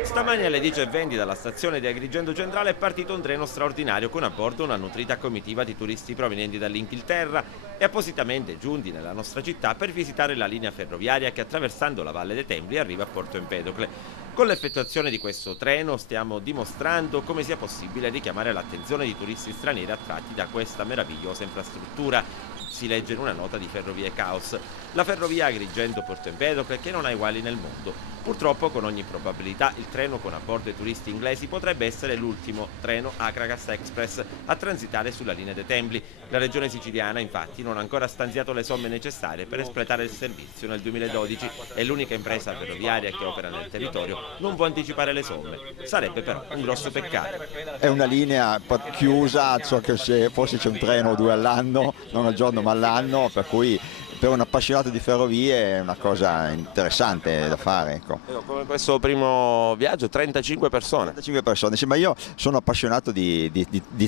Stamani alle 10:20 dalla stazione di Agrigento Centrale è partito un treno straordinario con a bordo una nutrita comitiva di turisti provenienti dall'Inghilterra e appositamente giunti nella nostra città per visitare la linea ferroviaria che attraversando la Valle dei Templi arriva a Porto Empedocle. Con l'effettuazione di questo treno stiamo dimostrando come sia possibile richiamare l'attenzione di turisti stranieri attratti da questa meravigliosa infrastruttura. Si legge in una nota di Ferrovie Caos. La ferrovia Agrigento-Porto Empedocle che non ha uguali nel mondo. Purtroppo, con ogni probabilità, il treno con a bordo i turisti inglesi potrebbe essere l'ultimo treno Acragas Express a transitare sulla linea dei Templi. La regione siciliana, infatti, non ha ancora stanziato le somme necessarie per espletare il servizio nel 2012 e l'unica impresa ferroviaria che opera nel territorio non può anticipare le somme. Sarebbe però un grosso peccato. È una linea chiusa, so che se forse c'è un treno o due all'anno, non al giorno ma all'anno, per cui per un appassionato di ferrovie è una cosa interessante da fare. Ecco. Come questo primo viaggio, 35 persone. 35 persone, sì, ma io sono appassionato di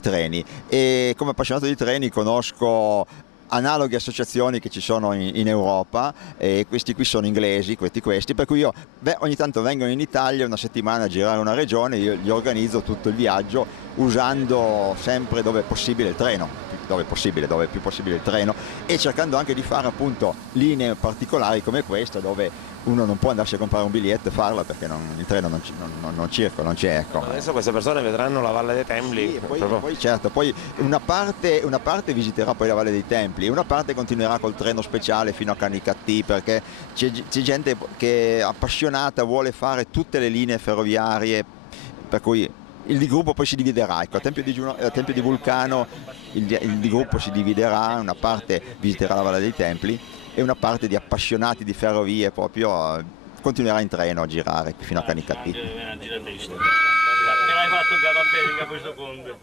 treni e come appassionato di treni conosco analoghe associazioni che ci sono in Europa e questi qui sono inglesi, questi, per cui io ogni tanto vengono in Italia una settimana a girare una regione, io gli organizzo tutto il viaggio usando sempre dove è possibile il treno, dove è più possibile il treno e cercando anche di fare appunto linee particolari come questa dove uno non può andarsi a comprare un biglietto e farla perché il treno non circola, non c'è. Ecco. Adesso queste persone vedranno la Valle dei Templi. Sì, poi certo, poi una parte visiterà poi la Valle dei Templi, una parte continuerà col treno speciale fino a Canicattì perché c'è gente che è appassionata, vuole fare tutte le linee ferroviarie, per cui il gruppo poi si dividerà, ecco, al Tempio di Vulcano il gruppo si dividerà, una parte visiterà la Valle dei Templi e una parte di appassionati di ferrovie proprio continuerà in treno a girare fino a Canicattì. Me l'hai fatto a questo conto.